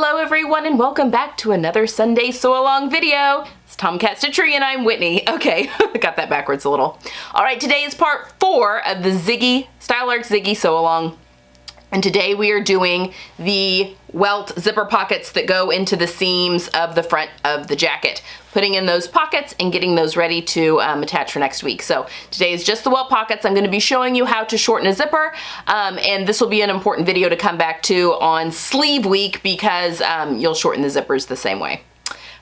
Hello everyone and welcome back to another Sunday sew along video. It's Tomcat Stitchery and I'm Whitney. Okay, I got that backwards a little. Alright, today is part 4 of the Ziggy, Style Arts Ziggy sew along. And today we are doing the welt zipper pockets that go into the seams of the front of the jacket. Putting in those pockets and getting those ready to attach for next week. So today is just the welt pockets. I'm going to be showing you how to shorten a zipper. And this will be an important video to come back to on sleeve week because you'll shorten the zippers the same way.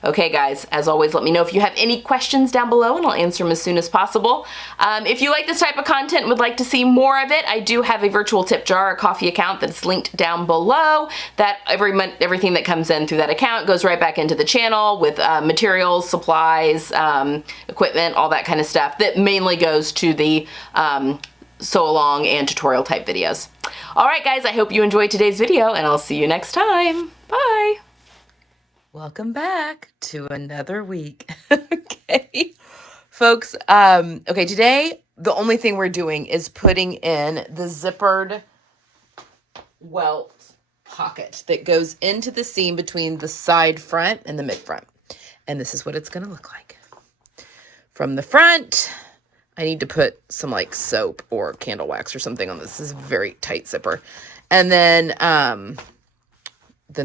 Okay guys, as always, let me know if you have any questions down below and I'll answer them as soon as possible. If you like this type of content and would like to see more of it, I do have a virtual tip jar, a coffee account that's linked down below. That every month, everything that comes in through that account goes right back into the channel with materials, supplies, equipment, all that kind of stuff that mainly goes to the sew along and tutorial type videos. All right guys, I hope you enjoyed today's video and I'll see you next time. Bye. Welcome back to another week. Okay, folks, okay, today the only thing we're doing is putting in the zippered welt pocket that goes into the seam between the side front and the mid front. And this is what it's gonna look like. From the front, I need to put some like soap or candle wax or something on this. This is a very tight zipper. And then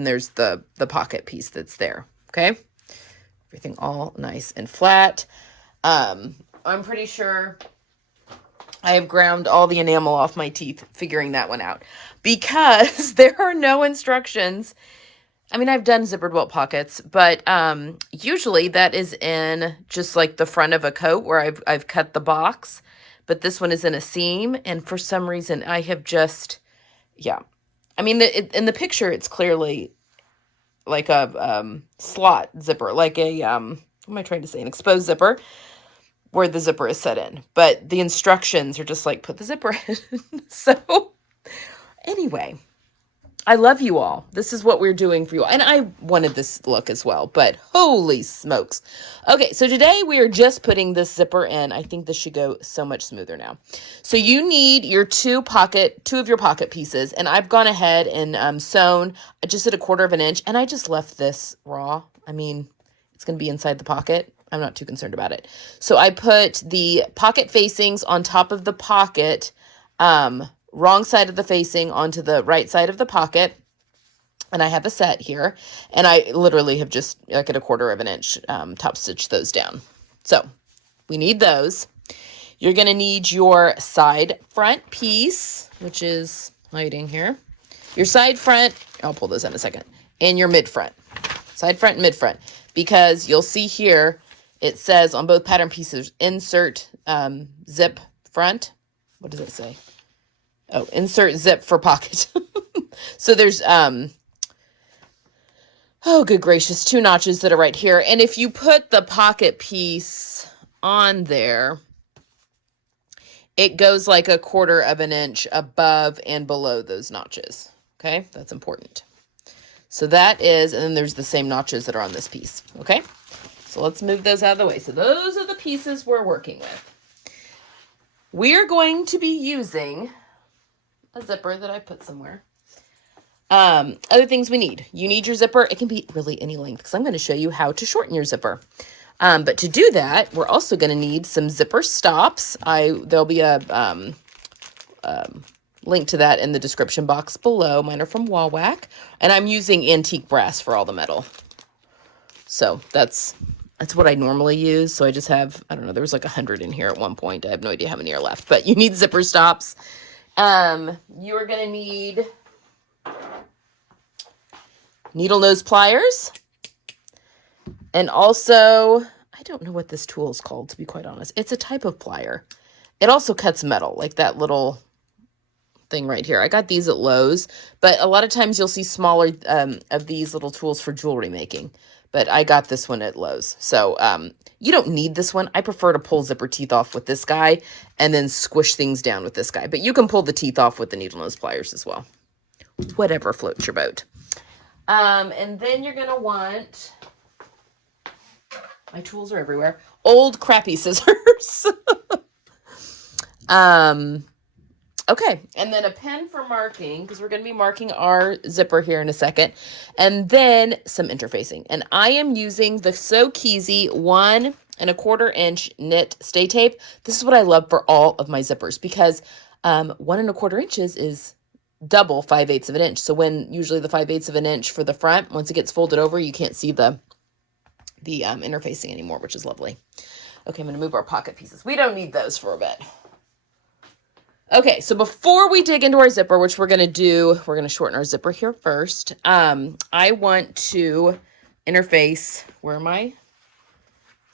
there's the pocket piece that's there, okay? Everything all nice and flat. I'm pretty sure I have ground all the enamel off my teeth figuring that one out because there are no instructions. I mean, I've done zippered welt pockets, but usually that is in just like the front of a coat where I've cut the box, but this one is in a seam, and for some reason I have just, yeah. I mean, in the picture, it's clearly like a slot zipper, like a, what am I trying to say? An exposed zipper where the zipper is set in. But the instructions are just like, put the zipper in. So anyway, I love you all. This is what we're doing for you all. And I wanted this look as well, but holy smokes. Okay, so today we are just putting this zipper in. I think this should go so much smoother now. So you need your two of your pocket pieces, and I've gone ahead and sewn just at 1/4 inch, and I just left this raw. I mean, it's going to be inside the pocket. I'm not too concerned about it. So I put the pocket facings on top of the pocket, wrong side of the facing onto the right side of the pocket. And I have a set here, and I literally have just like at 1/4 inch top stitch those down. So we need those. You're going to need your side front piece, which is hiding here. Your side front, I'll pull those in a second, and your mid front. Side front and mid front, because you'll see here it says on both pattern pieces, insert zip front. What does it say? Oh, insert zip for pocket. So there's, oh, good gracious, 2 notches that are right here. And if you put the pocket piece on there, it goes like 1/4 inch above and below those notches. Okay, that's important. So that is, and then there's the same notches that are on this piece. Okay, so let's move those out of the way. So those are the pieces we're working with. We are going to be using a zipper that I put somewhere. Other things we need. You need your zipper. It can be really any length because I'm going to show you how to shorten your zipper. But to do that, we're also going to need some zipper stops. There'll be a link to that in the description box below. Mine are from Wawak, and I'm using antique brass for all the metal. So that's what I normally use. So I just have, I don't know, there was like 100 in here at one point. I have no idea how many are left, but you need zipper stops. You are going to need needle nose pliers, and also, I don't know what this tool is called, to be quite honest. It's a type of plier. It also cuts metal, like that little thing right here. I got these at Lowe's, but a lot of times you'll see smaller of these little tools for jewelry making, but I got this one at Lowe's. So you don't need this one. I prefer to pull zipper teeth off with this guy and then squish things down with this guy, but you can pull the teeth off with the needle nose pliers as well. Whatever floats your boat. And then you're going to want, my tools are everywhere, old crappy scissors. Okay, and then a pen for marking, because we're going to be marking our zipper here in a second, and then some interfacing. And I am using the So Keezy 1¼ inch knit stay tape. This is what I love for all of my zippers, because 1¼ inches is double 5/8 of an inch. So when usually the 5/8 of an inch for the front, once it gets folded over, you can't see the interfacing anymore, which is lovely. Okay, I'm going to move our pocket pieces. We don't need those for a bit. Okay, so before we dig into our zipper, which we're going to do, we're going to shorten our zipper here first. I want to interface where my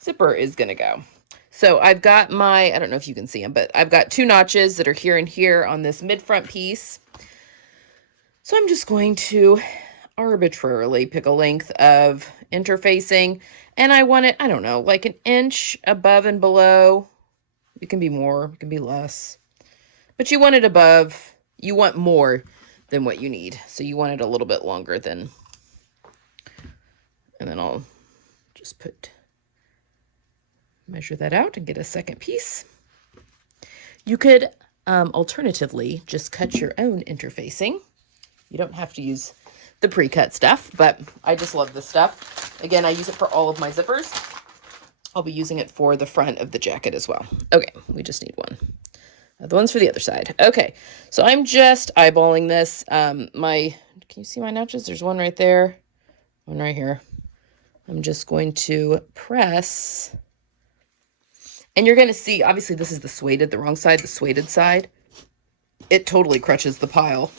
zipper is going to go. So I've got my, I don't know if you can see them, but I've got 2 notches that are here and here on this mid-front piece. So I'm just going to arbitrarily pick a length of interfacing, and I want it, I don't know, like 1 inch above and below. It can be more, it can be less. But you want it above, you want more than what you need. So you want it a little bit longer than, and then I'll just measure that out and get a second piece. You could alternatively just cut your own interfacing. You don't have to use the pre-cut stuff, but I just love this stuff. Again, I use it for all of my zippers. I'll be using it for the front of the jacket as well. Okay, we just need one. The one's for the other side. Okay, so I'm just eyeballing this. Can you see my notches? There's one right there, one right here. I'm just going to press, and you're going to see, obviously this is the wrong side, the sueded side. It totally crushes the pile.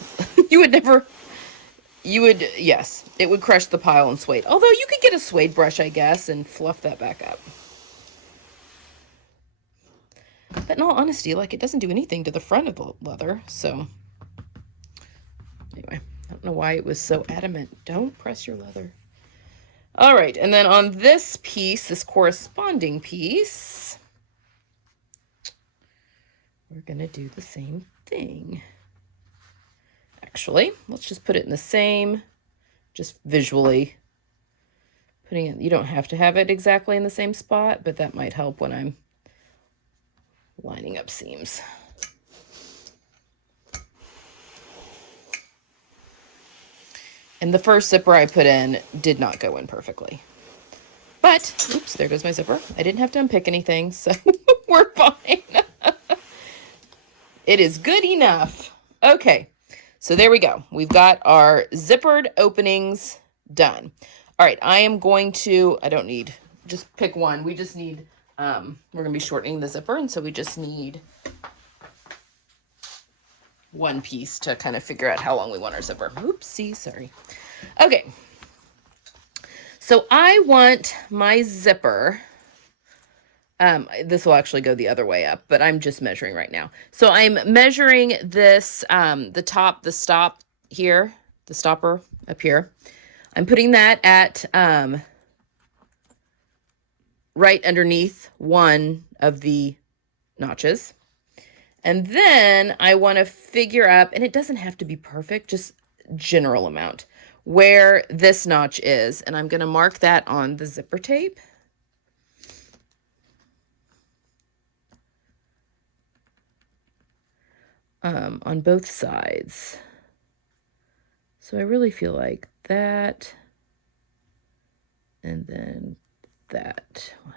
Yes, it would crush the pile and suede. Although you could get a suede brush, I guess, and fluff that back up. But in all honesty, like, it doesn't do anything to the front of the leather. So anyway, I don't know why it was so adamant. Don't press your leather. All right. And then on this piece, this corresponding piece, we're going to do the same thing. Actually, let's just put it in the same, just visually putting it. You don't have to have it exactly in the same spot, but that might help when I'm lining up seams. And the first zipper I put in did not go in perfectly. But, oops, there goes my zipper. I didn't have to unpick anything, so we're fine. It is good enough. Okay, so there we go. We've got our zippered openings done. All right, I am going to, I don't need, just pick one. We just need, we're going to be shortening the zipper, and so we just need one piece to kind of figure out how long we want our zipper. Oopsie, sorry. Okay, so I want my zipper, this will actually go the other way up, but I'm just measuring right now. So I'm measuring this, the stop here, the stopper up here. I'm putting that at right underneath one of the notches. And then I want to figure up, and it doesn't have to be perfect, just general amount, where this notch is. And I'm going to mark that on the zipper tape. On both sides. So I really feel like that, and then that one.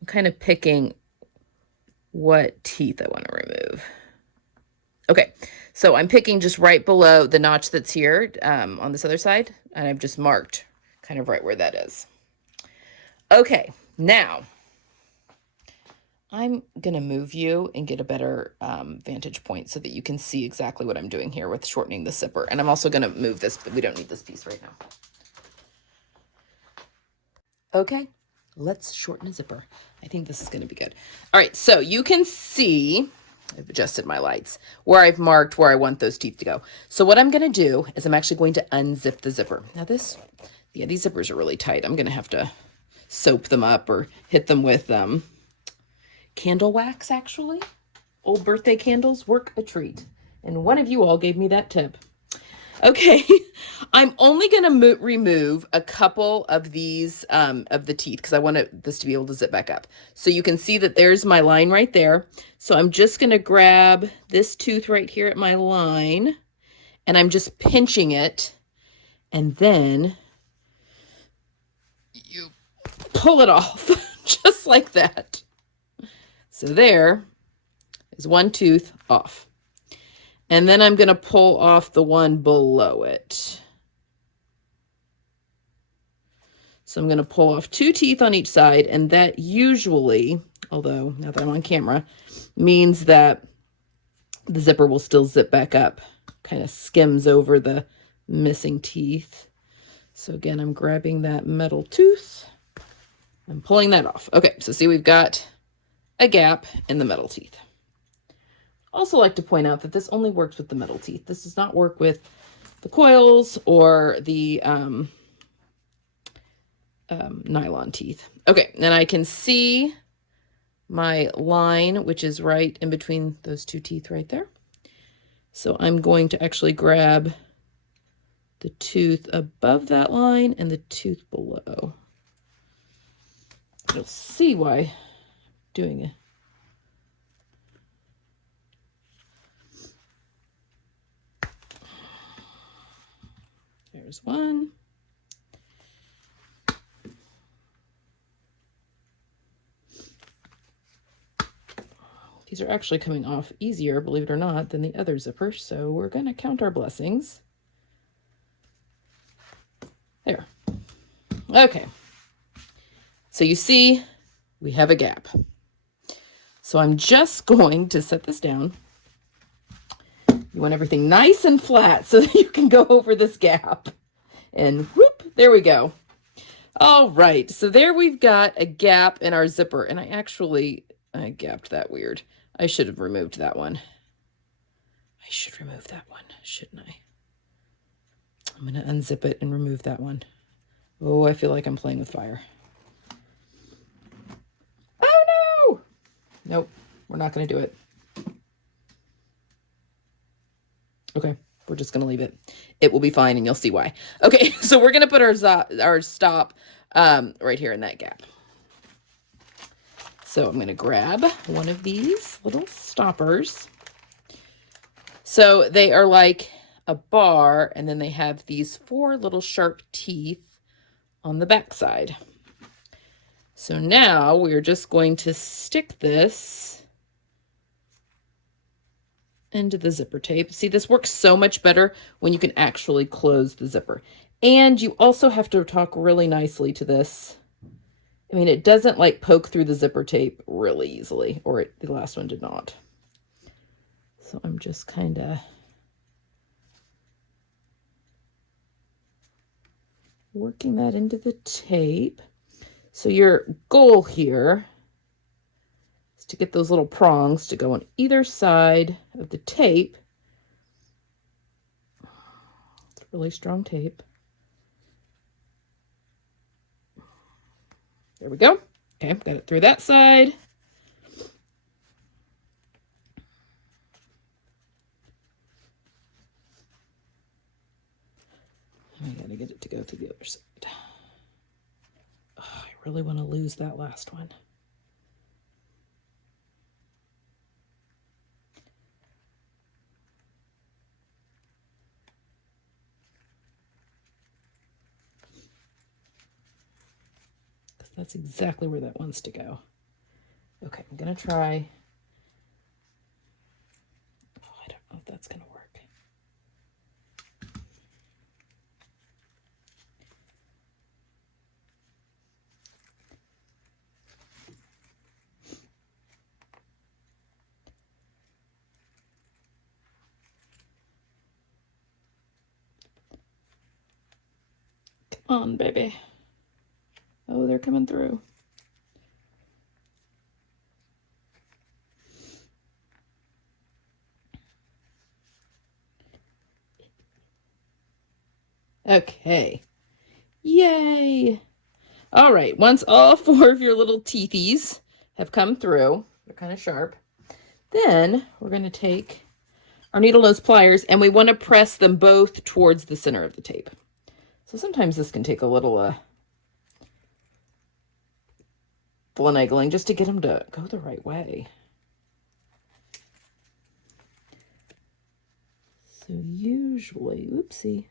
I'm kind of picking what teeth I want to remove. Okay, so I'm picking just right below the notch that's here on this other side, and I've just marked kind of right where that is. Okay, now I'm going to move you and get a better vantage point so that you can see exactly what I'm doing here with shortening the zipper. And I'm also going to move this, but we don't need this piece right now. Okay, let's shorten a zipper. I think this is going to be good. All right, so you can see, I've adjusted my lights, where I've marked where I want those teeth to go. So what I'm going to do is I'm actually going to unzip the zipper. Now these zippers are really tight. I'm going to have to soap them up or hit them with candle wax, actually. Old birthday candles work a treat. And one of you all gave me that tip. Okay, I'm only going to remove a couple of these of the teeth because I want this to be able to zip back up. So you can see that there's my line right there. So I'm just going to grab this tooth right here at my line, and I'm just pinching it, and then you pull it off just like that. So there is one tooth off. And then I'm going to pull off the one below it. So I'm going to pull off 2 teeth on each side, and that usually, although now that I'm on camera, means that the zipper will still zip back up, kind of skims over the missing teeth. So again, I'm grabbing that metal tooth and pulling that off. Okay, so see, we've got a gap in the metal teeth. Also like to point out that this only works with the metal teeth. This does not work with the coils or the nylon teeth. Okay, and I can see my line, which is right in between those 2 teeth right there. So I'm going to actually grab the tooth above that line and the tooth below. You'll see why I'm doing it. There's one. These are actually coming off easier, believe it or not, than the other zipper. So we're going to count our blessings. There. Okay. So you see, we have a gap. So I'm just going to set this down. You want everything nice and flat so that you can go over this gap. And whoop, there we go. All right, so there we've got a gap in our zipper. And I gapped that weird. I should have removed that one. I should remove that one, shouldn't I? I'm going to unzip it and remove that one. Oh, I feel like I'm playing with fire. Oh, no! Nope, we're not going to do it. Okay, we're just going to leave it. It will be fine, and you'll see why. Okay, so we're going to put our stop right here in that gap. So I'm going to grab one of these little stoppers. So they are like a bar, and then they have these 4 little sharp teeth on the back side. So now we're just going to stick this into the zipper tape. See, this works so much better when you can actually close the zipper. And you also have to talk really nicely to this. I mean, it doesn't like poke through the zipper tape really easily, or the last one did not. So I'm just kind of working that into the tape. So your goal here is to get those little prongs to go on either side of the tape. It's really strong tape. There we go. Okay, got it through that side. I gotta get it to go through the other side. Oh, I really want to lose that last one. Because that's exactly where that wants to go. Okay, I'm gonna try. Oh, I don't know if that's gonna work. Come on, baby. Oh, they're coming through. Okay. Yay. All right. Once all 4 of your little teethies have come through, they're kind of sharp, then we're going to take our needle nose pliers, and we want to press them both towards the center of the tape. So sometimes this can take a little finagling just to get them to go the right way. So usually, oopsie,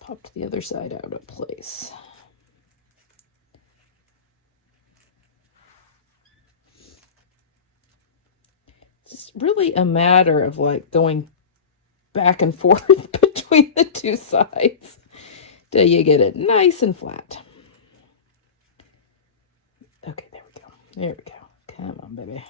popped the other side out of place. It's really a matter of like going back and forth between the two sides till you get it nice and flat. Okay, there we go. There we go. Come on, baby.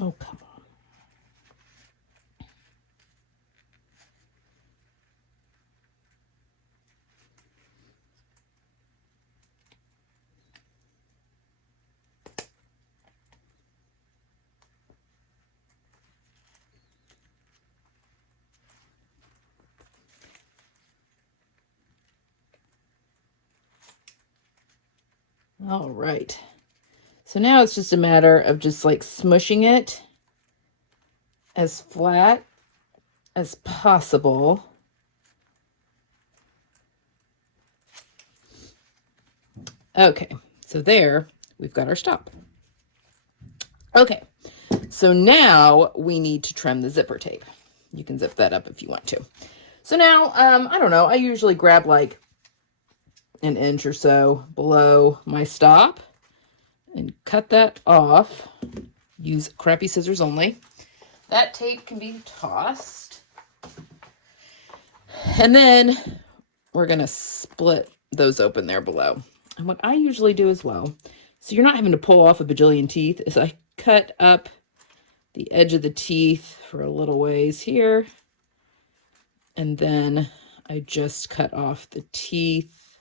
Oh, come on. All right. So now it's just a matter of just like smushing it as flat as possible. Okay, so there we've got our stop. Okay, so now we need to trim the zipper tape. You can zip that up if you want to. So now, I don't know, I usually grab like an inch or so below my stop and cut that off. Use crappy scissors only. That tape can be tossed. And then we're going to split those open there below. And what I usually do as well, so you're not having to pull off a bajillion teeth, is I cut up the edge of the teeth for a little ways here. And then I just cut off the teeth.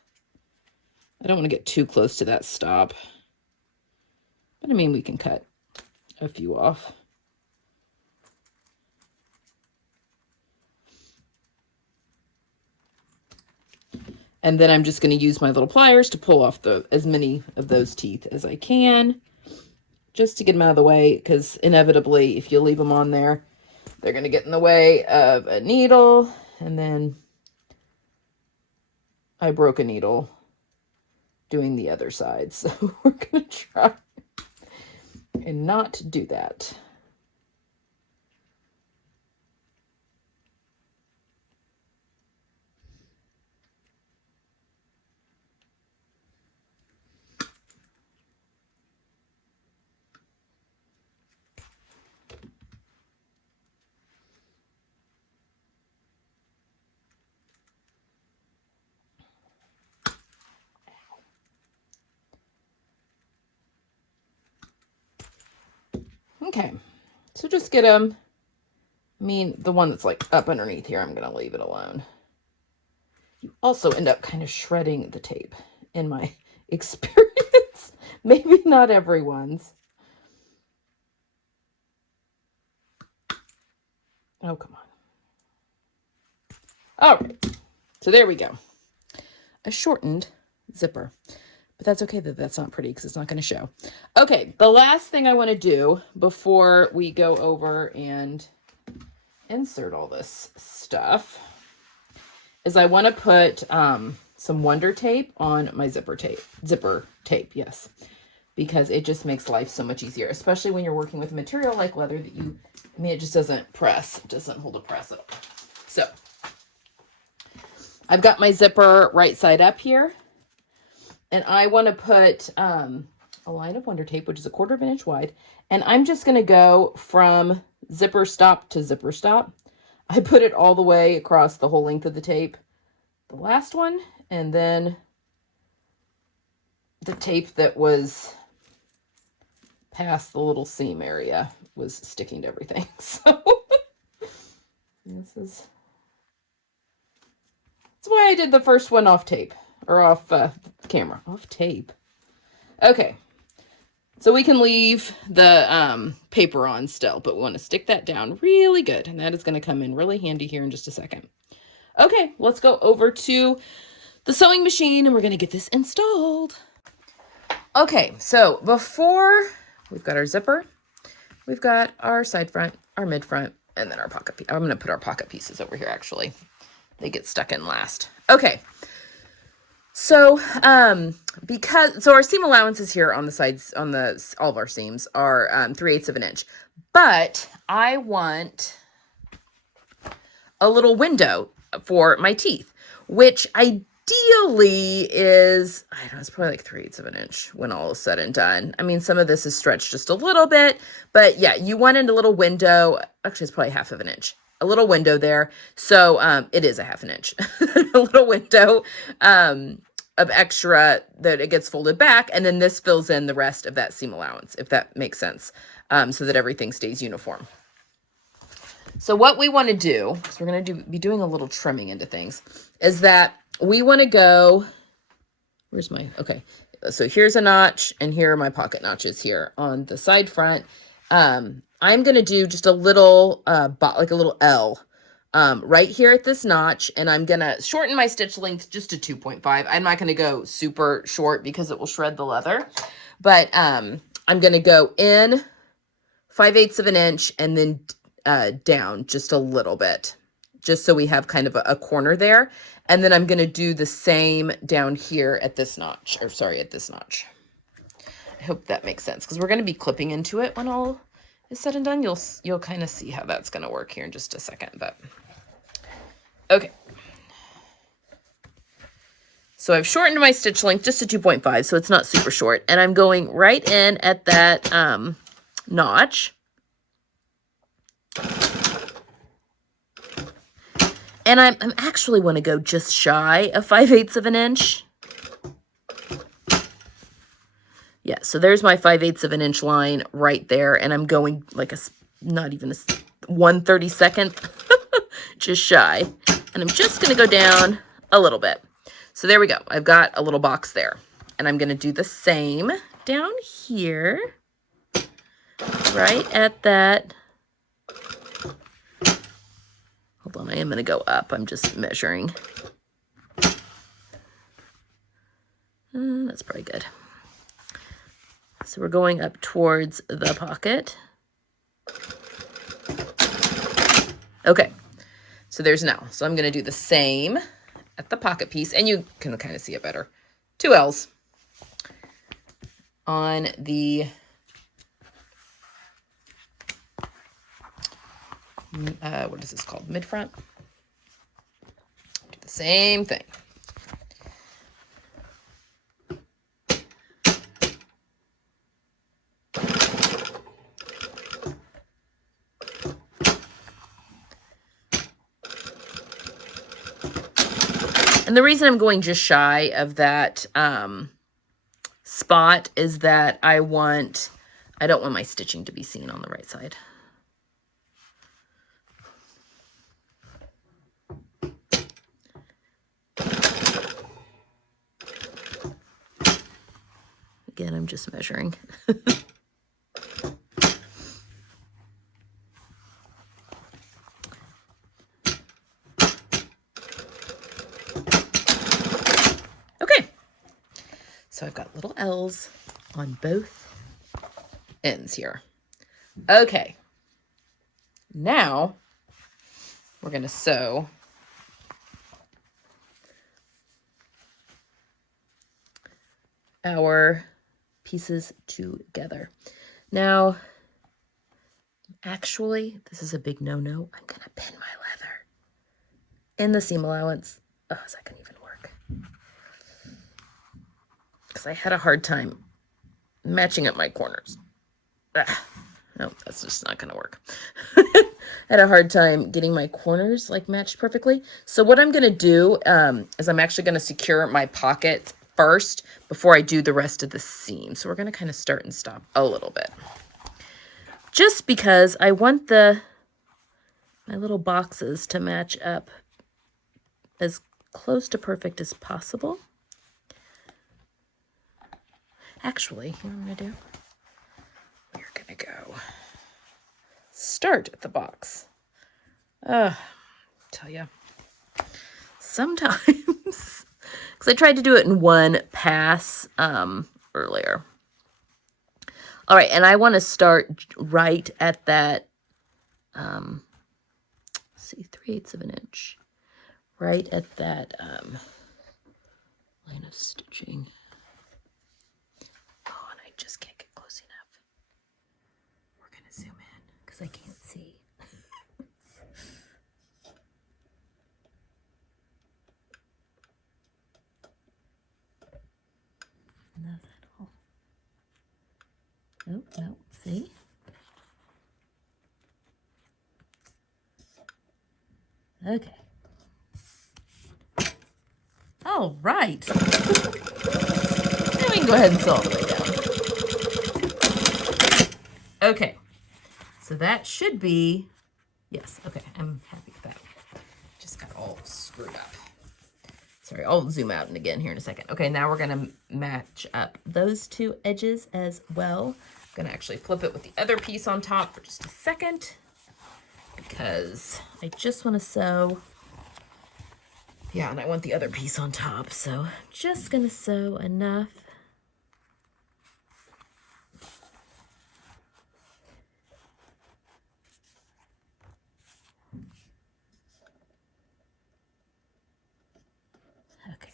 I don't want to get too close to that stop. But I mean, we can cut a few off. And then I'm just going to use my little pliers to pull off as many of those teeth as I can, just to get them out of the way, because inevitably, if you leave them on there, they're going to get in the way of a needle. And then I broke a needle doing the other side. So we're going to try and not do that. Okay, so just get them. I mean, the one that's like up underneath here, I'm going to leave it alone. You also end up kind of shredding the tape, in my experience. Maybe not everyone's. Oh, come on. All right, so there we go. A shortened zipper. But that's okay that that's not pretty because it's not going to show. Okay, the last thing I want to do before we go over and insert all this stuff is I want to put some Wonder Tape on my zipper tape, yes, because it just makes life so much easier, especially when you're working with material like leather that it just doesn't press. It doesn't hold a press at all. So I've got my zipper right side up here. And I want to put a line of Wonder Tape, which is 1/4 of an inch wide. And I'm just going to go from zipper stop to zipper stop. I put it all the way across the whole length of the tape. The last one, and then the tape that was past the little seam area was sticking to everything. So that's why I did the first one off tape. or off camera, off tape. Okay. So we can leave the paper on still, but we want to stick that down really good. And that is going to come in really handy here in just a second. Okay, let's go over to the sewing machine and we're going to get this installed. Okay, so before we've got our zipper, we've got our side front, our mid front, and then our pocket piece. I'm going to put our pocket pieces over here, actually. They get stuck in last. Okay. So, so our seam allowances here on the sides, on all of our seams are 3/8 of an inch, but I want a little window for my teeth, which ideally is, I don't know, it's probably like 3/8 of an inch when all is said and done. I mean, some of this is stretched just a little bit, but yeah, you wanted a little window. Actually, it's probably 1/2 of an inch. A little window there. So it is a 1/2 an inch. A little window of extra that it gets folded back, and then this fills in the rest of that seam allowance, if that makes sense, so that everything stays uniform. So what we want to do, because we're going to be doing a little trimming into things, is that we want to go, where's my, okay, so here's a notch, and here are my pocket notches here on the side front. I'm going to do just a little, like a little L right here at this notch, and I'm going to shorten my stitch length just to 2.5. I'm not going to go super short because it will shred the leather, but I'm going to go in 5/8 of an inch and then down just a little bit, just so we have kind of a corner there. And then I'm going to do the same down here at this notch, or sorry, at this notch. I hope that makes sense, because we're going to be clipping into it when all is said and done. You'll kind of see how that's going to work here in just a second, but okay. So I've shortened my stitch length just to 2.5, so it's not super short, and I'm going right in at that notch. And I'm actually want to go just shy of 5/8 of an inch. Yeah, so there's my 5/8 of an inch line right there, and I'm going like not even a 1/32, just shy. And I'm just going to go down a little bit. So there we go. I've got a little box there. And I'm going to do the same down here, right at that. Hold on, I am going to go up. I'm just measuring. That's probably good. So we're going up towards the pocket. Okay, so there's an L. So I'm going to do the same at the pocket piece, and you can kind of see it better. 2 L's on the what is this called? Mid front. Do the same thing. And the reason I'm going just shy of that spot is that I don't want my stitching to be seen on the right side. Again, I'm just measuring. So I've got little L's on both ends here. Okay. Now we're going to sew our pieces together. Now, actually, this is a big no-no. I'm going to pin my leather in the seam allowance. Oh, is that going to even work? Because I had a hard time matching up my corners. No, that's just not going to work. Had a hard time getting my corners like matched perfectly. So what I'm going to do is I'm actually going to secure my pocket first before I do the rest of the seam. So we're going to kind of start and stop a little bit. Just because I want my little boxes to match up as close to perfect as possible. Actually, you know what I'm gonna do? We're gonna go start at the box. Tell ya. Sometimes, because I tried to do it in one pass earlier. All right, and I want to start right at that, let's see, 3/8 of an inch, right at that line of stitching. Oh, and I just can't get close enough. We're gonna zoom in because I can't see. Not at all. Oh, no, see? Okay. All right. Then we can go ahead and sew all the way down. Okay. So that should be, yes, okay, I'm happy with that. Just got all screwed up. Sorry, I'll zoom out and again here in a second. Okay, now we're gonna match up those two edges as well. I'm gonna actually flip it with the other piece on top for just a second because I just wanna sew. Yeah, and I want the other piece on top, so I'm just gonna sew enough. Okay.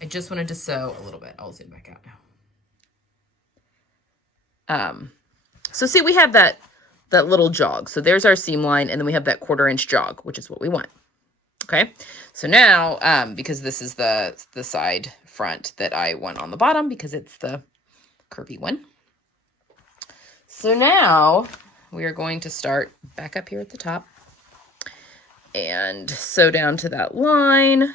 I just wanted to sew a little bit. I'll zoom back out now. So see, we have that little jog. So there's our seam line, and then we have that 1/4 inch jog, which is what we want. Okay. So now, because this is the side front that I want on the bottom because it's the curvy one. So now we are going to start back up here at the top and sew down to that line.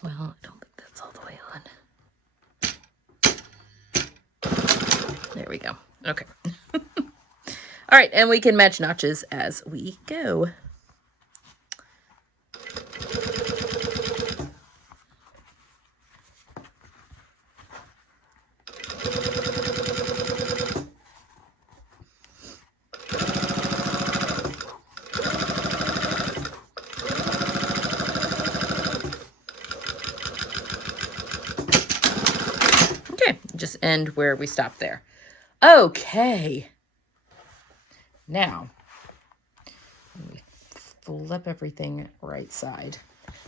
Well, I don't think that's all the way on. There we go. Okay. All right, and we can match notches as we go. Just end where we stopped there. Okay. Now, when we flip everything right side,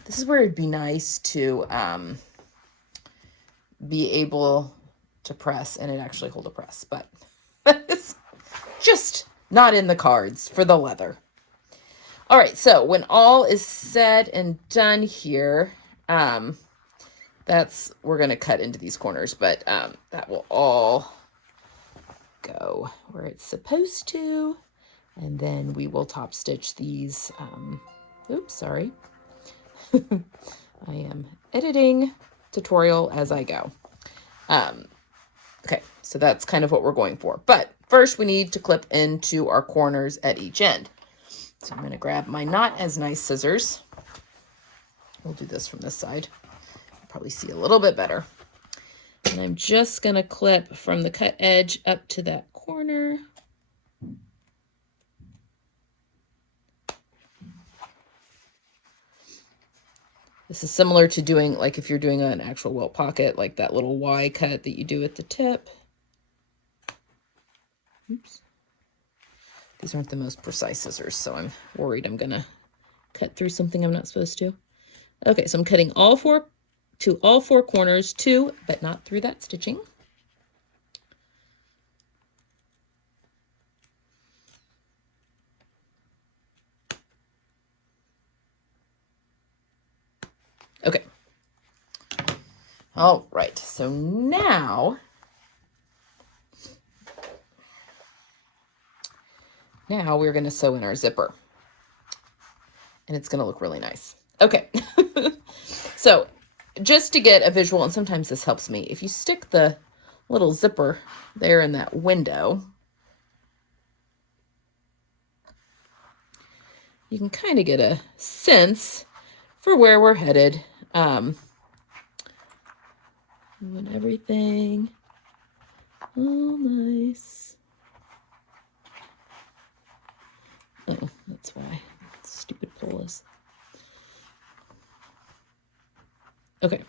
this is where it'd be nice to be able to press and it actually hold a press, but it's just not in the cards for the leather. All right, so when all is said and done here, we're going to cut into these corners, but that will all go where it's supposed to. And then we will top stitch these. Oops, sorry. I am editing tutorial as I go. Okay, so that's kind of what we're going for. But first we need to clip into our corners at each end. So I'm going to grab my not as nice scissors. We'll do this from this side. Probably see a little bit better. And I'm just going to clip from the cut edge up to that corner. This is similar to doing, like if you're doing an actual welt pocket, like that little Y cut that you do at the tip. Oops. These aren't the most precise scissors, so I'm worried I'm going to cut through something I'm not supposed to. Okay, so I'm cutting all four corners too, but not through that stitching. Okay. All right. So now we're going to sew in our zipper. And it's going to look really nice. Okay. So just to get a visual, and sometimes this helps me, if you stick the little zipper there in that window, you can kind of get a sense for where we're headed. And everything all nice. Oh, that's why. Stupid pole is. Okay.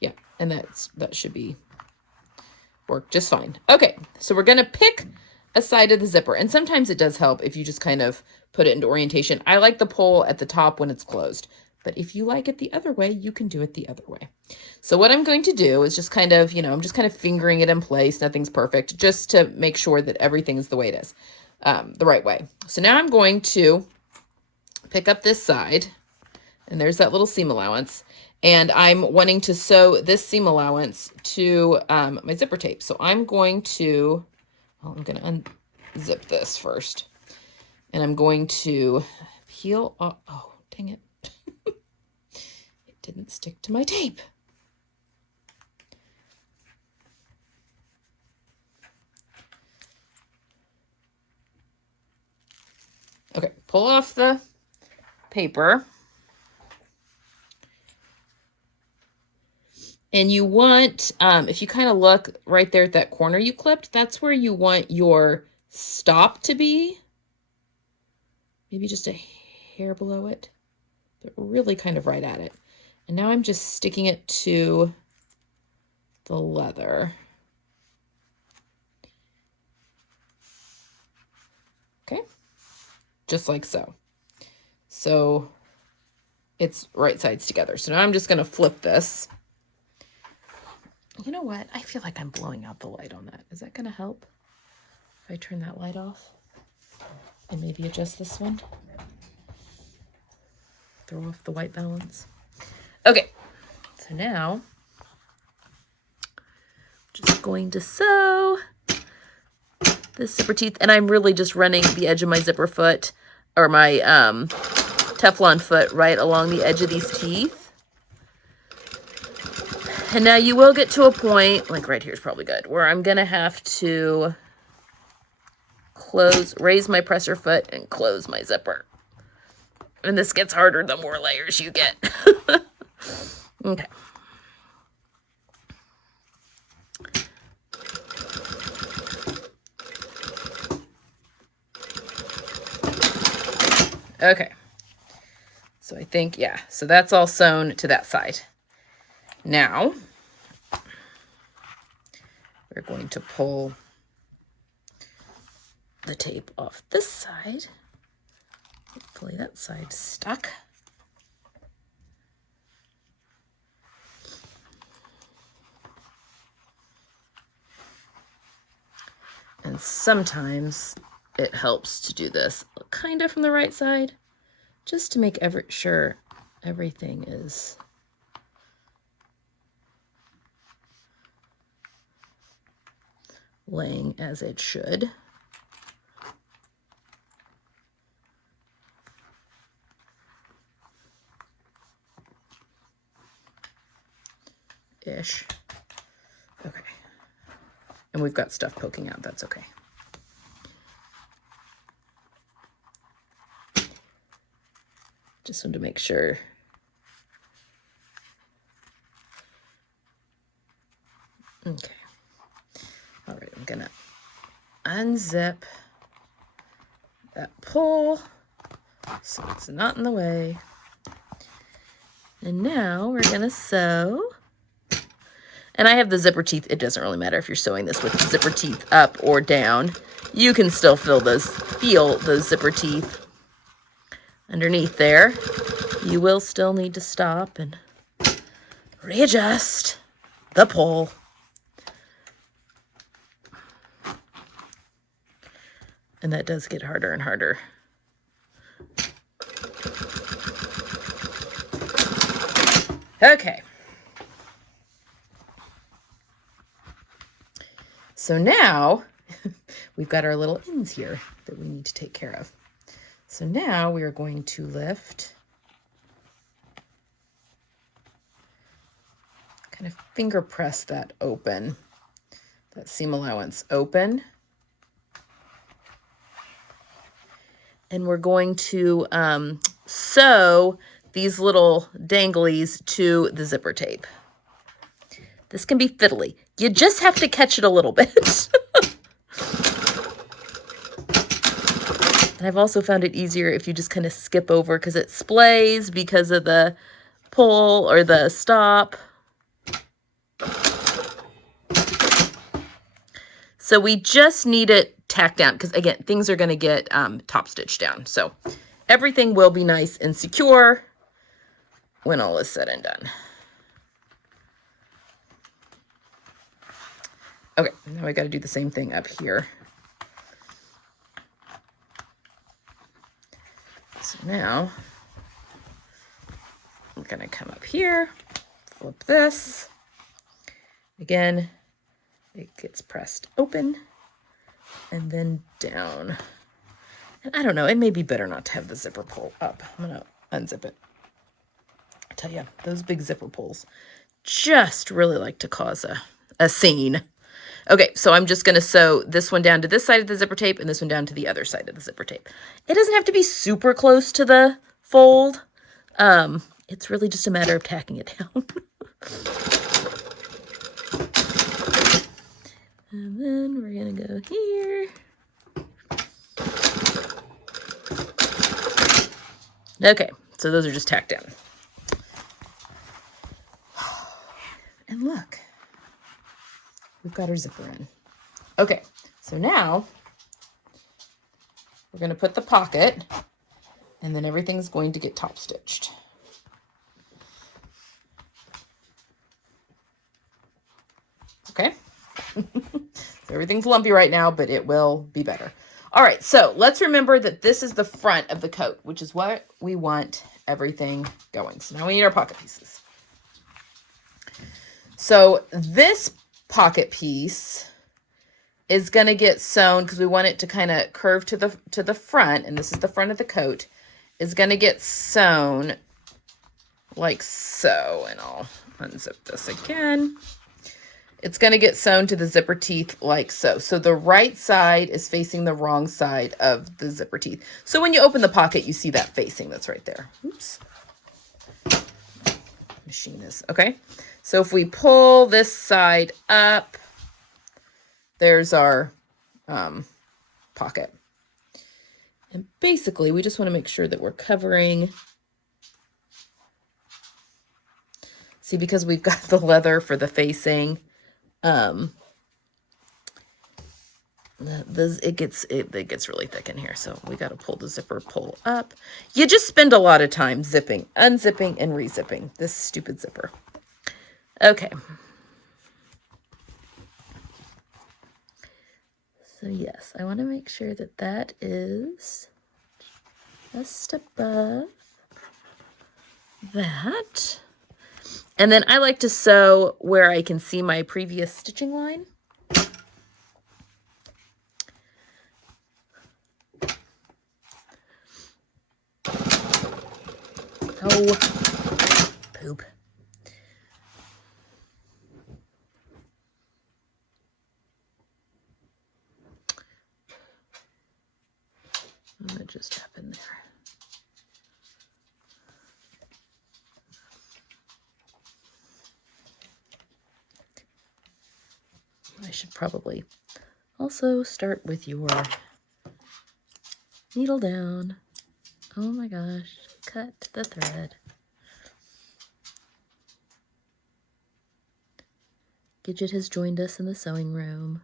Yeah, and that should be work just fine. Okay, so we're gonna pick a side of the zipper, and sometimes it does help if you just kind of put it into orientation. I like the pole at the top when it's closed, but if you like it the other way, you can do it the other way. So what I'm going to do is just kind of, I'm just kind of fingering it in place. Nothing's perfect, just to make sure that everything is the way it is, the right way. So now I'm going to pick up this side, and there's that little seam allowance. And I'm wanting to sew this seam allowance to my zipper tape. So I'm going to unzip this first. And I'm going to peel off. Oh, dang it. It didn't stick to my tape. Okay, pull off the paper. And you want, if you kind of look right there at that corner you clipped, that's where you want your stop to be. Maybe just a hair below it, but really kind of right at it. And now I'm just sticking it to the leather. Okay, just like so. So it's right sides together. So now I'm just gonna flip this. You know what? I feel like I'm blowing out the light on that. Is that gonna help if I turn that light off? And maybe adjust this one? Throw off the white balance. Okay, so now I'm just going to sew this zipper teeth, and I'm really just running the edge of my zipper foot, or my Teflon foot, right along the edge of these teeth. And now you will get to a point, like right here is probably good, where I'm gonna have to raise my presser foot and close my zipper. And this gets harder the more layers you get. Okay. Okay. So I think, yeah, so that's all sewn to that side. Now, we're going to pull the tape off this side. Hopefully that side's stuck. And sometimes it helps to do this kind of from the right side, just to make sure everything is laying as it should. Ish. Okay. And we've got stuff poking out. That's okay. Just wanted to make sure. Okay. All right, I'm gonna unzip that pole so it's not in the way. And now we're gonna sew. And I have the zipper teeth. It doesn't really matter if you're sewing this with the zipper teeth up or down. You can still feel those zipper teeth underneath there. You will still need to stop and readjust the pole. And that does get harder and harder. Okay. So now we've got our little ends here that we need to take care of. So now we are going to lift, kind of finger press that open, that seam allowance open. And we're going to sew these little danglies to the zipper tape. This can be fiddly. You just have to catch it a little bit. And I've also found it easier if you just kind of skip over because it splays because of the pull or the stop. So we just need it tacked down because, again, things are going to get top stitched down. So everything will be nice and secure when all is said and done. Okay, now I got to do the same thing up here. So now I'm going to come up here, flip this. Again, it gets pressed open and then down. And I don't know, it may be better not to have the zipper pull up. I'm going to unzip it. I tell you, those big zipper pulls just really like to cause a scene. Okay, so I'm just going to sew this one down to this side of the zipper tape and this one down to the other side of the zipper tape. It doesn't have to be super close to the fold. It's really just a matter of tacking it down. And then we're going to go here. Okay, so those are just tacked down. And look, we've got our zipper in. Okay, so now we're going to put the pocket, and then everything's going to get top stitched. Okay, so everything's lumpy right now, but it will be better. All right, so let's remember that this is the front of the coat, which is what we want everything going. So now we need our pocket pieces. So this pocket piece is going to get sewn because we want it to kind of curve to the front, and this is the front of the coat, is going to get sewn like so. And I'll unzip this again. It's going to get sewn to the zipper teeth like so. So the right side is facing the wrong side of the zipper teeth. So when you open the pocket, you see that facing that's right there. Oops. Machine is, okay. So if we pull this side up, there's our pocket. And basically, we just want to make sure that we're covering. See, because we've got the leather for the facing, it gets really thick in here, so we got to pull the zipper pull up. You just spend a lot of time zipping, unzipping, and rezipping this stupid zipper. Okay. So yes, I want to make sure that that is just above that. And then I like to sew where I can see my previous stitching line. Oh, poop. What just happened there? I should probably also start with your needle down. Oh my gosh, cut the thread. Gidget has joined us in the sewing room.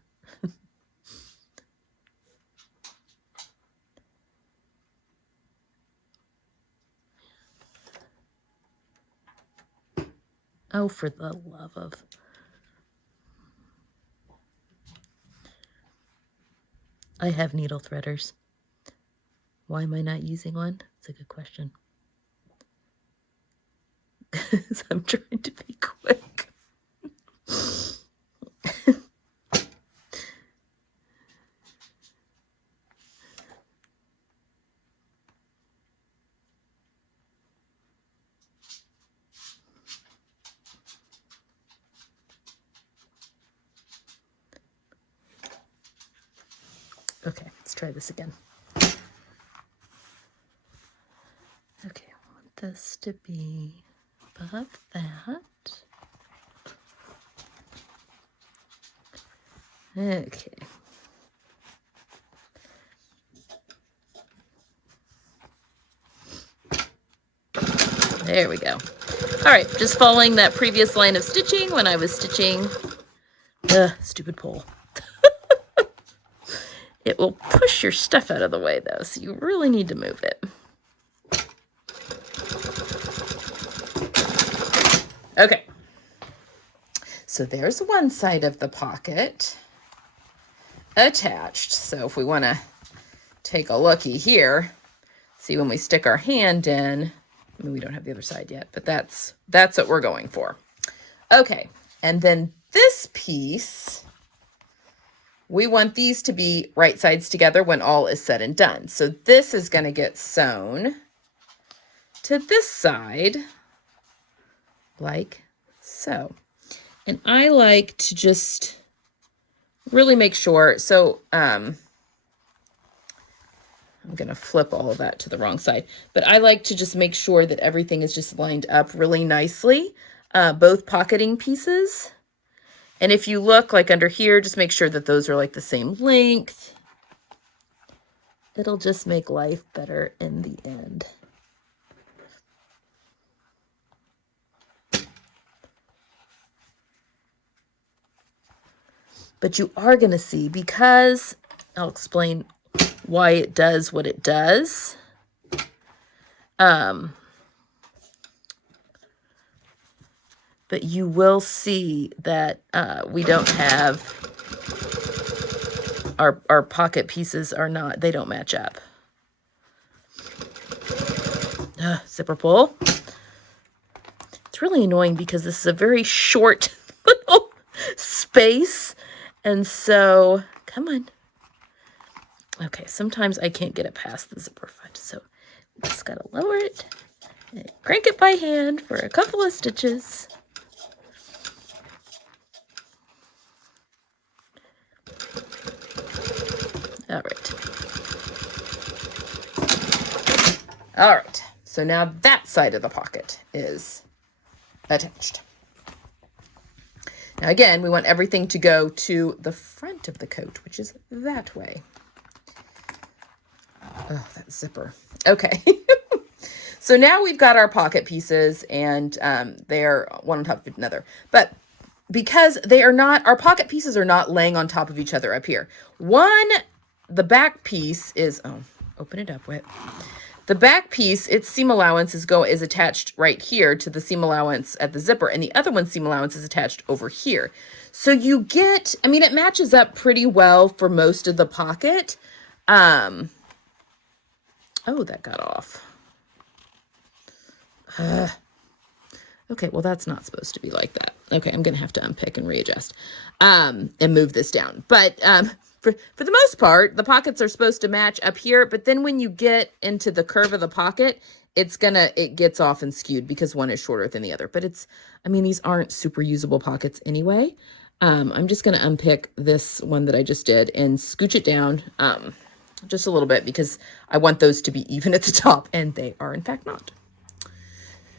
Oh, for the love of... I have needle threaders. Why am I not using one? It's a good question. So I'm trying to be quick. Okay, let's try this again. Okay, I want this to be above that. Okay. There we go. All right, just following that previous line of stitching when I was stitching. Stupid pole. It will push your stuff out of the way though, so you really need to move it. Okay. So there's one side of the pocket attached. So if we want to take a looky here, see when we stick our hand in, I mean, we don't have the other side yet, but that's what we're going for. Okay, and then this piece, we want these to be right sides together when all is said and done. So this is going to get sewn to this side like so. And I like to just really make sure, so I'm going to flip all of that to the wrong side, but I like to just make sure that everything is just lined up really nicely, both pocketing pieces. And if you look like under here, just make sure that those are like the same length. It'll just make life better in the end. But you are going to see, because I'll explain why it does what it does. But you will see that we don't have, our pocket pieces are not, they don't match up. Zipper pull. It's really annoying because this is a very short little space. And so, come on. Okay, sometimes I can't get it past the zipper foot, so just gotta lower it and crank it by hand for a couple of stitches. All right. All right, so now that side of the pocket is attached. Now again, we want everything to go to the front of the coat, which is that way. Oh, that zipper. Okay. So now we've got our pocket pieces, and they're one on top of another. But because they are not, our pocket pieces are not laying on top of each other up here. The back piece is, open it up, Whit. The back piece, its seam allowance is attached right here to the seam allowance at the zipper, and the other one's seam allowance is attached over here. So you get, I mean, it matches up pretty well for most of the pocket. Oh, that got off. Okay, well, that's not supposed to be like that. Okay, I'm going to have to unpick and readjust and move this down. But for the most part, the pockets are supposed to match up here. But then when you get into the curve of the pocket, it gets off and skewed because one is shorter than the other. But I mean, these aren't super usable pockets anyway. I'm just going to unpick this one that I just did and scooch it down just a little bit because I want those to be even at the top, and they are in fact not.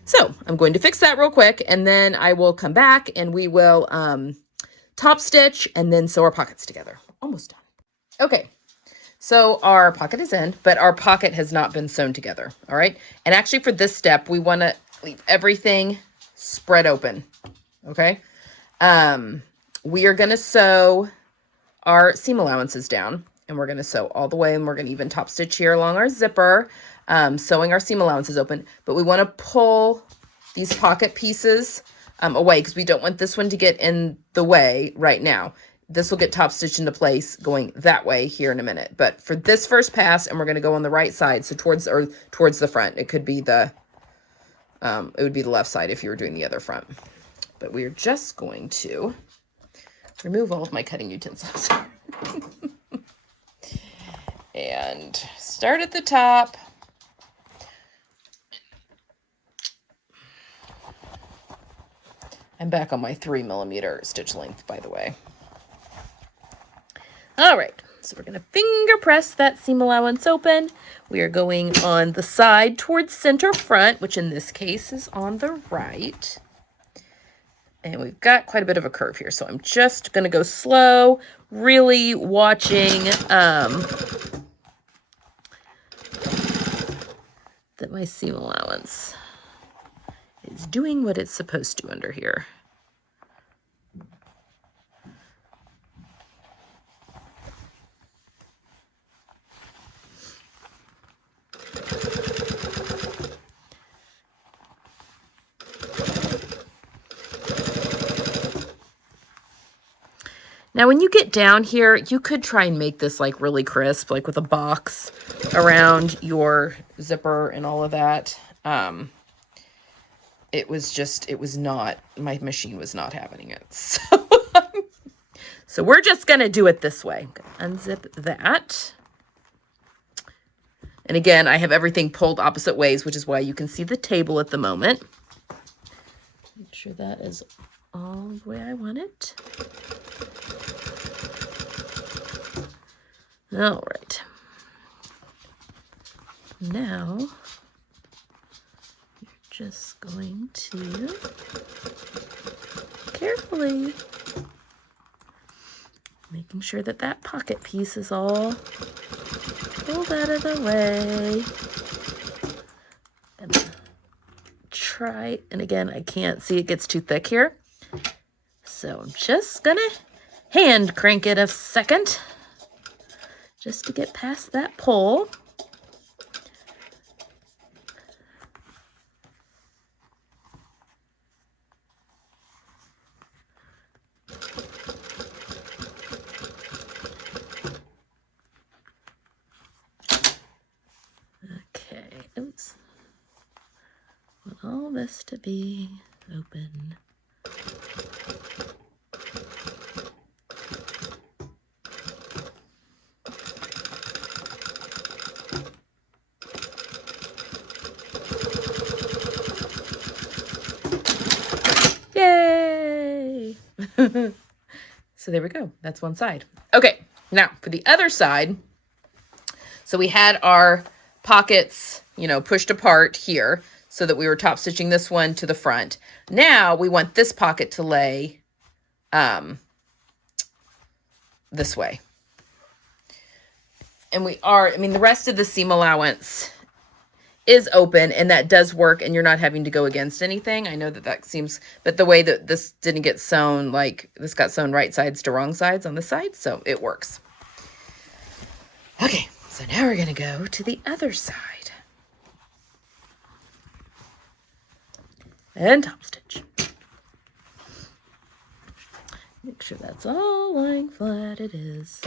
So I'm going to fix that real quick, and then I will come back and we will top stitch and then sew our pockets together. Almost done. Okay, so our pocket is in, but our pocket has not been sewn together. All right, and actually for this step, we want to leave everything spread open. Okay, we are going to sew our seam allowances down, and we're going to sew all the way, and we're going to even top stitch here along our zipper. Sewing our seam allowances open, but we want to pull these pocket pieces away because we don't want this one to get in the way right now. This will get top stitched into place going that way here in a minute. But for this first pass, and we're going to go on the right side, so towards the front. It could be the It would be the left side if you were doing the other front. But we're just going to remove all of my cutting utensils. And start at the top. I'm back on my 3mm stitch length, by the way. All right, so we're going to finger press that seam allowance open. We are going on the side towards center front, which in this case is on the right. And we've got quite a bit of a curve here, so I'm just going to go slow, really watching that my seam allowance is doing what it's supposed to under here. Now, when you get down here, you could try and make this like really crisp, like with a box around your zipper and all of that. It was not, my machine was not having it. So we're just going to do it this way. Unzip that. And again, I have everything pulled opposite ways, which is why you can see the table at the moment. Make sure that is all the way I want it. All right. Now, you're just going to carefully making sure that that pocket piece is all pulled out of the way. And try, and again, I can't see, it gets too thick here. So I'm just gonna hand crank it a second just to get past that pull. Okay, oops. Want all this to be open. Yay! So there we go. That's one side. Okay, now for the other side. So we had our pockets, you know, pushed apart here so that we were top stitching this one to the front. Now we want this pocket to lay this way. And we are, I mean, the rest of the seam allowance is open, and that does work, and you're not having to go against anything. I know that that seems, but the way that this didn't get sewn, like this got sewn right sides to wrong sides on this side, so it works. Okay, so now we're going to go to the other side. And top stitch. Make sure that's all lying flat. It is.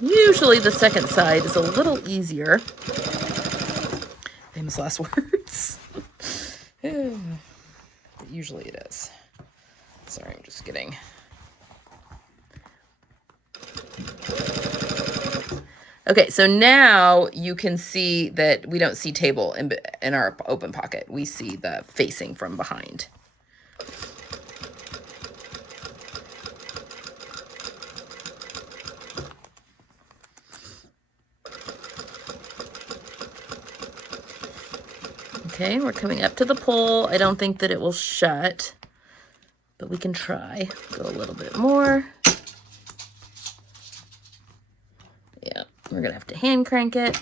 Usually the second side is a little easier. Famous last words. But usually it is. Sorry, I'm just getting... Okay, so now you can see that we don't see table in our open pocket. We see the facing from behind. Okay, we're coming up to the pole. I don't think that it will shut, but we can try. Go a little bit more. Yeah, we're gonna have to hand crank it.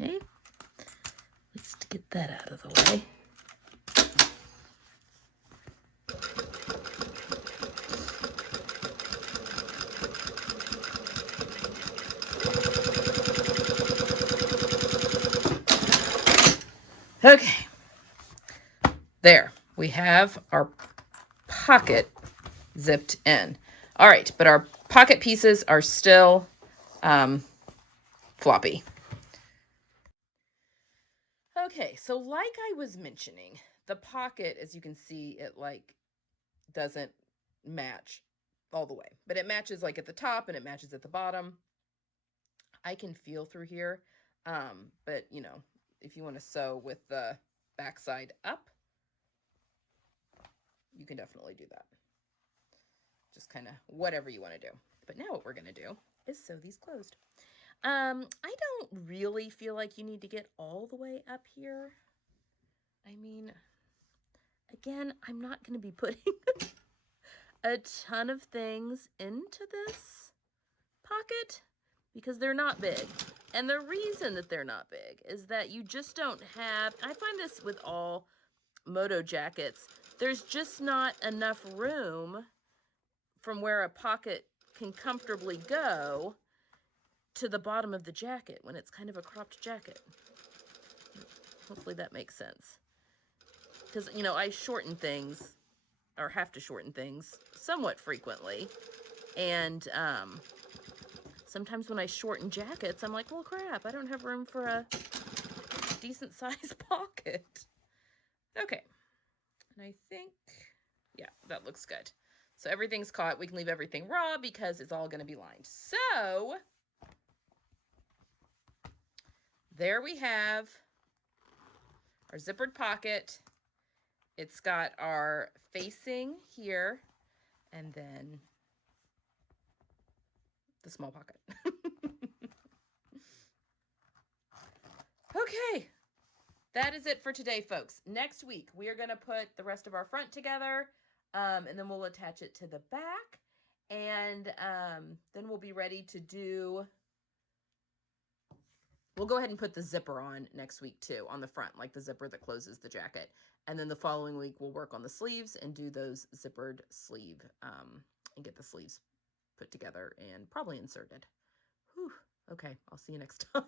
Okay, let's get that out of the way. Okay, There, we have our pocket zipped in. All right, but our pocket pieces are still floppy. Okay, so like I was mentioning, the pocket, as you can see, it like doesn't match all the way, but it matches like at the top and it matches at the bottom. I can feel through here, but you know, if you want to sew with the backside up, you can definitely do that. Just kind of whatever you want to do. But now what we're going to do is sew these closed. I don't really feel like you need to get all the way up here. I mean, again, I'm not going to be putting a ton of things into this pocket because they're not big. And the reason that they're not big is that you just don't have, I find this with all moto jackets, there's just not enough room from where a pocket can comfortably go to the bottom of the jacket when it's kind of a cropped jacket. Hopefully that makes sense. Because, you know, I shorten things, or have to shorten things, somewhat frequently. And sometimes when I shorten jackets, I'm like, well, crap, I don't have room for a decent sized pocket. Okay. And I think, yeah, that looks good. So everything's caught. We can leave everything raw because it's all going to be lined. So there we have our zippered pocket. It's got our facing here and then the small pocket. Okay, that is it for today, folks. Next week, we are going to put the rest of our front together, and then we'll attach it to the back, and then we'll be ready to do... We'll go ahead and put the zipper on next week, too, on the front, like the zipper that closes the jacket. And then the following week, we'll work on the sleeves and do those zippered sleeve and get the sleeves put together and probably inserted. Whew. Okay, I'll see you next time.